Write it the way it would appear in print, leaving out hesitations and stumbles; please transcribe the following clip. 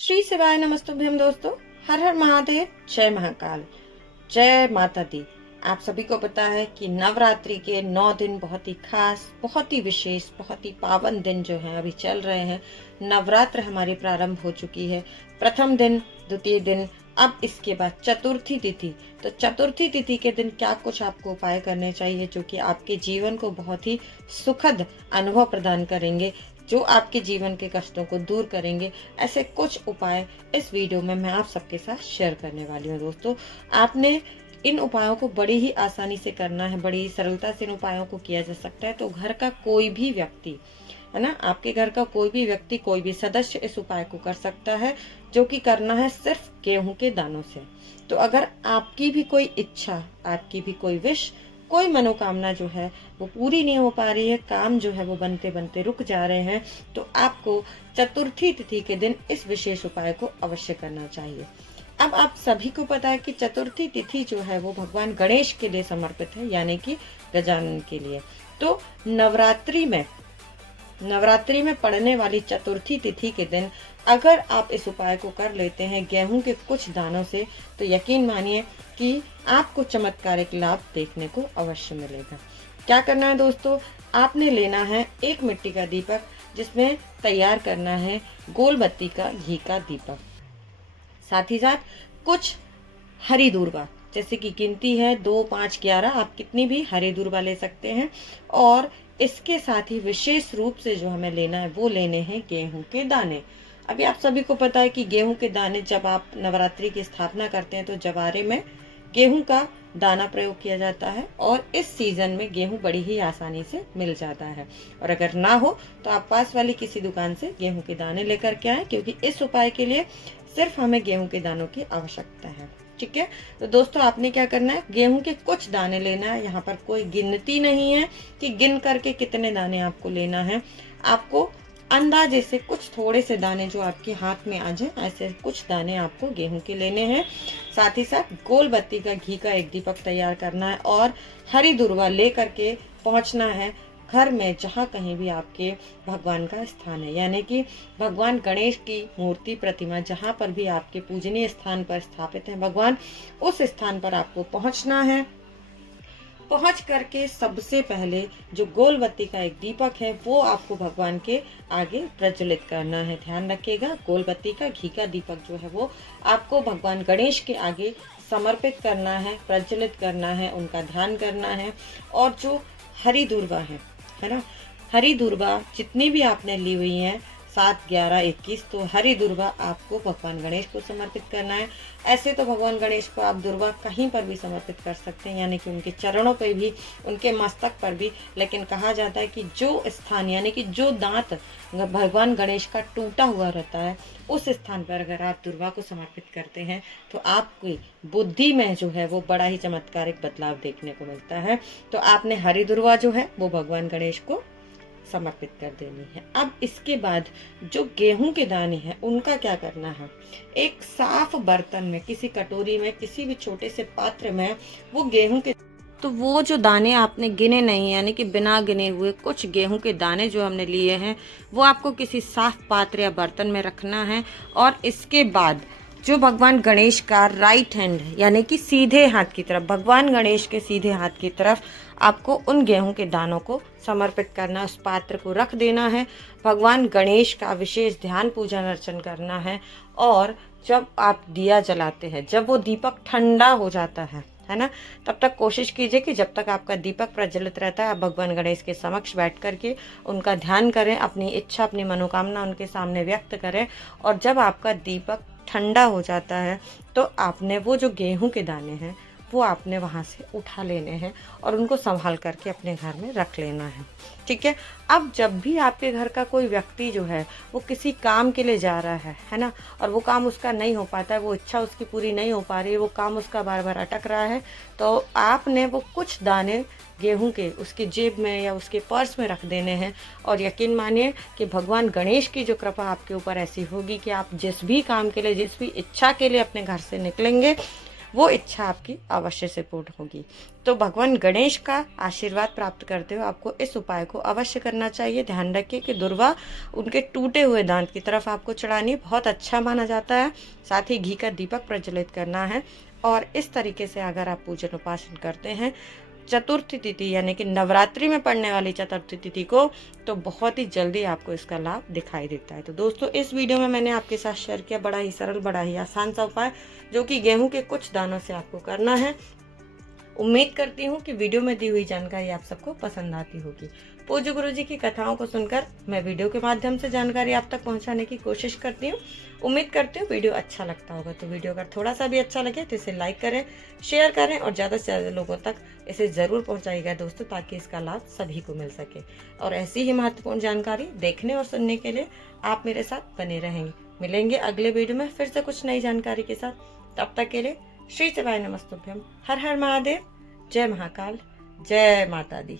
श्री शिवाय नमस्तुभ्यम दोस्तों। हर हर महादेव, जय महाकाल, जय माता दी। आप सभी को पता है कि नवरात्रि के 9 दिन बहुत ही खास, बहुत ही विशेष, बहुत ही पावन दिन जो है अभी चल रहे हैं। नवरात्र हमारी प्रारंभ हो चुकी है। प्रथम दिन, द्वितीय दिन, अब इसके बाद चतुर्थी तिथि। तो चतुर्थी तिथि के दिन क्या कुछ आपको उपाय करने चाहिए जो कि आपके जीवन को बहुत ही सुखद अनुभव प्रदान करेंगे, जो आपके जीवन के कष्टों को दूर करेंगे। ऐसे कुछ उपाय इस वीडियो में मैं आप सबके साथ शेयर करने वाली हूँ दोस्तों। आपने इन उपायों को बड़ी ही आसानी से करना है, बड़ी ही सरलता से इन उपायों को किया जा सकता है। तो घर का कोई भी व्यक्ति, है ना, आपके घर का कोई भी व्यक्ति, कोई भी सदस्य इस उपाय को कर सकता है, जो कि करना है सिर्फ गेहूं के दानों से। तो अगर आपकी भी कोई इच्छा, आपकी भी कोई विश, कोई मनोकामना जो है वो पूरी नहीं हो पा रही है, काम जो है वो बनते बनते रुक जा रहे हैं, तो आपको चतुर्थी तिथि के दिन इस विशेष उपाय को अवश्य करना चाहिए। अब आप सभी को पता है कि चतुर्थी तिथि जो है वो भगवान गणेश के लिए समर्पित है, यानी कि गजानन के लिए। तो नवरात्रि में पड़ने वाली चतुर्थी तिथि के दिन अगर आप इस उपाय को कर लेते हैं गेहूं के कुछ दानों से, तो यकीन मानिए कि आपको चमत्कारिक लाभ देखने को अवश्य मिलेगा। क्या करना है दोस्तों, आपने लेना है एक मिट्टी का दीपक, जिसमें तैयार करना है गोल बत्ती का घी का दीपक। साथ ही साथ कुछ हरी दूर्वा, जैसे कि गिनती है 2, 5, 11, आप कितनी भी हरी दूर्वा ले सकते हैं। और इसके साथ ही विशेष रूप से जो हमें लेना है वो लेने हैं गेहूं के दाने। अभी आप सभी को पता है कि गेहूं के दाने, जब आप नवरात्रि की स्थापना करते हैं तो जवारे में गेहूं का दाना प्रयोग किया जाता है, और इस सीजन में गेहूं बड़ी ही आसानी से मिल जाता है। और अगर ना हो तो आप पास वाली किसी दुकान से गेहूं के दाने लेकर के आए, क्योंकि इस उपाय के लिए सिर्फ हमें गेहूं के दानों की आवश्यकता है। ठीक है, तो दोस्तों आपने क्या करना है, गेहूं के कुछ दाने लेना है। यहाँ पर कोई गिनती नहीं है कि गिन करके कितने दाने आपको लेना है। आपको अंदाजे से कुछ थोड़े से दाने जो आपके हाथ में आ जाए, ऐसे कुछ दाने आपको गेहूं के लेने हैं। साथ ही साथ गोल बत्ती का घी का एक दीपक तैयार करना है, और हरी दूर्वा ले करके पहुंचना है घर में जहाँ कहीं भी आपके भगवान का स्थान है, यानी कि भगवान गणेश की मूर्ति, प्रतिमा जहाँ पर भी आपके पूजनीय स्थान पर स्थापित है भगवान, उस स्थान पर आपको पहुँचना है। पहुंच करके सबसे पहले जो गोल बत्ती का एक दीपक है वो आपको भगवान के आगे प्रज्वलित करना है। ध्यान रखिएगा, गोल बत्ती का घी का दीपक जो है वो आपको भगवान गणेश के आगे समर्पित करना है, प्रज्वलित करना है, उनका ध्यान करना है। और जो हरी दूर्वा है ना, हरी दूर्वा जितनी भी आपने ली हुई है, 7, 11, 21, तो हरी दूर्वा आपको भगवान गणेश को समर्पित करना है। ऐसे तो भगवान गणेश को आप दूर्वा कहीं पर भी समर्पित कर सकते हैं, यानी कि उनके चरणों पर भी, उनके मस्तक पर भी। लेकिन कहा जाता है कि जो स्थान, यानी कि जो दांत भगवान गणेश का टूटा हुआ रहता है, उस स्थान पर अगर आप दूर्वा को समर्पित करते हैं तो आपकी बुद्धि में जो है वो बड़ा ही चमत्कारिक बदलाव देखने को मिलता है। तो आपने हरी दूर्वा जो है वो भगवान गणेश को समर्पित कर देनी है। अब इसके बाद जो गेहूं के दाने हैं उनका क्या करना है, एक साफ बर्तन में, किसी कटोरी में, किसी भी छोटे से पात्र में वो गेहूं के, तो वो जो दाने आपने गिने नहीं, यानी कि बिना गिने हुए कुछ गेहूं के दाने जो हमने लिए हैं वो आपको किसी साफ पात्र या बर्तन में रखना है। और इसके बाद जो भगवान गणेश का राइट हैंड, यानी कि सीधे हाथ की तरफ, भगवान गणेश के सीधे हाथ की तरफ आपको उन गेहूं के दानों को समर्पित करना, उस पात्र को रख देना है। भगवान गणेश का विशेष ध्यान पूजन अर्चन करना है। और जब आप दिया जलाते हैं, जब वो दीपक ठंडा हो जाता है ना, तब तक कोशिश कीजिए कि जब तक आपका दीपक प्रज्वलित रहता है, आप भगवान गणेश के समक्ष बैठ करके उनका ध्यान करें, अपनी इच्छा, अपनी मनोकामना उनके सामने व्यक्त करें। और जब आपका दीपक ठंडा हो जाता है तो आपने वो जो गेहूं के दाने हैं वो आपने वहाँ से उठा लेने हैं और उनको संभाल करके अपने घर में रख लेना है। ठीक है, अब जब भी आपके घर का कोई व्यक्ति जो है वो किसी काम के लिए जा रहा है ना, और वो काम उसका नहीं हो पाता है, वो इच्छा उसकी पूरी नहीं हो पा रही है, वो काम उसका बार बार अटक रहा है, तो आपने वो कुछ दाने गेहूं के उसकी जेब में या उसके पर्स में रख देने हैं। और यकीन मानिए कि भगवान गणेश की जो कृपा आपके ऊपर ऐसी होगी कि आप जिस भी काम के लिए, जिस भी इच्छा के लिए अपने घर से निकलेंगे, वो इच्छा आपकी अवश्य से पूर्ण होगी। तो भगवान गणेश का आशीर्वाद प्राप्त करते हुए आपको इस उपाय को अवश्य करना चाहिए। ध्यान रखिए कि दुर्वा उनके टूटे हुए दांत की तरफ आपको चढ़ानी बहुत अच्छा माना जाता है। साथ ही घी का दीपक प्रज्वलित करना है। और इस तरीके से अगर आप पूजन उपासन करते हैं चतुर्थी तिथि यानी कि नवरात्रि में पड़ने वाली चतुर्थी तिथि को, तो बहुत ही जल्दी आपको इसका लाभ दिखाई देता है। तो दोस्तों, इस वीडियो में मैंने आपके साथ शेयर किया बड़ा ही सरल, बड़ा ही आसान सा उपाय, जो कि गेहूं के कुछ दानों से आपको करना है। उम्मीद करती हूँ कि वीडियो में दी हुई जानकारी आप सबको पसंद आती होगी। पूज्य गुरु जी की कथाओं को सुनकर मैं वीडियो के माध्यम से जानकारी आप तक पहुंचाने की कोशिश करती हूँ। उम्मीद करती हूँ वीडियो अच्छा लगता होगा। तो वीडियो अगर थोड़ा सा भी अच्छा लगे तो इसे लाइक करें, शेयर करें और ज़्यादा से ज़्यादा लोगों तक इसे ज़रूर पहुँचाइएगा दोस्तों, ताकि इसका लाभ सभी को मिल सके। और ऐसी ही महत्वपूर्ण जानकारी देखने और सुनने के लिए आप मेरे साथ बने रहेंगे। मिलेंगे अगले वीडियो में फिर से कुछ नई जानकारी के साथ। तब तक के लिए श्री शिवाय नमस्तुभ्यम। हर हर महादेव। जय महाकाल। जय माता दी।